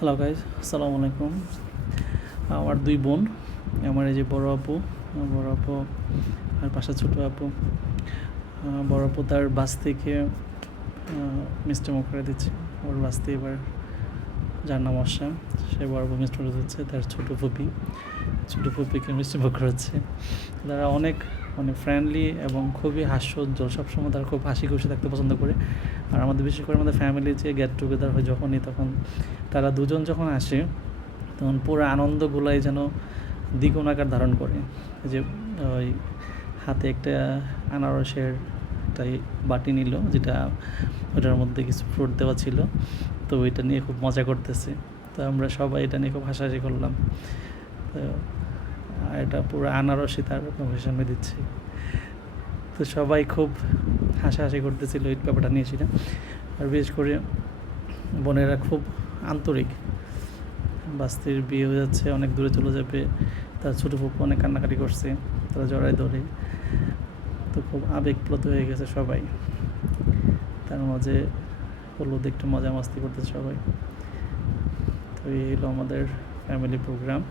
Hello guys, আসসালামু আলাইকুম। আমার দুই বোন, আমার এই যে বড় আপু আর পাশে ছোটো আপু। বড় আপু তার বাস থেকে মিষ্টিমুখ করে দিচ্ছে। ওর বাসতে এবার যার নাম অসাম, সে বড় আপু মিষ্টিমুখ দিচ্ছে তার ছোটো ফুপিকে মিষ্টিমুখ করাচ্ছে। তারা অনেক ফ্রেন্ডলি এবং খুবই হাস্যোজ্জ্বল, সবসময় তারা খুব হাসি খুশি থাকতে পছন্দ করে। আর আমাদের বিশেষ করে আমাদের ফ্যামিলি যে গেট টুগেদার হয় তখন তারা দুজন যখন আসে তখন পুরো আনন্দগুলাই যেন দ্বিগুণ আকার ধারণ করে। যে ওই হাতে একটা আনারসের একটা বাটি নিল, যেটা ওটার মধ্যে কিছু ফ্রুট দেওয়া ছিল, তো ওইটা নিয়ে খুব মজা করতেছে। তো আমরা সবাই এটা নিয়ে খুব হাসাহাসি করলাম। তো এটা পুরো আনারসই তার সামনে দিচ্ছে, তো সবাই খুব হাসাহাসি করতেছিল এই ব্যাপারটা নিয়েছিল। আর বিশেষ করে বোনেরা খুব আন্তরিক। বাস্তির বিয়ে হয়ে যাচ্ছে, অনেক দূরে চলে যাবে, তার ছোটো ফুপু অনেক কান্নাকাটি করছে, তারা জড়ায় ধরে, তো খুব আবেগপ্লুত হয়ে গেছে সবাই। তার মাঝে হলুদ একটু মজা মাস্তি করতেছে সবাই। তো এই হলো আমাদের ফ্যামিলি প্রোগ্রাম।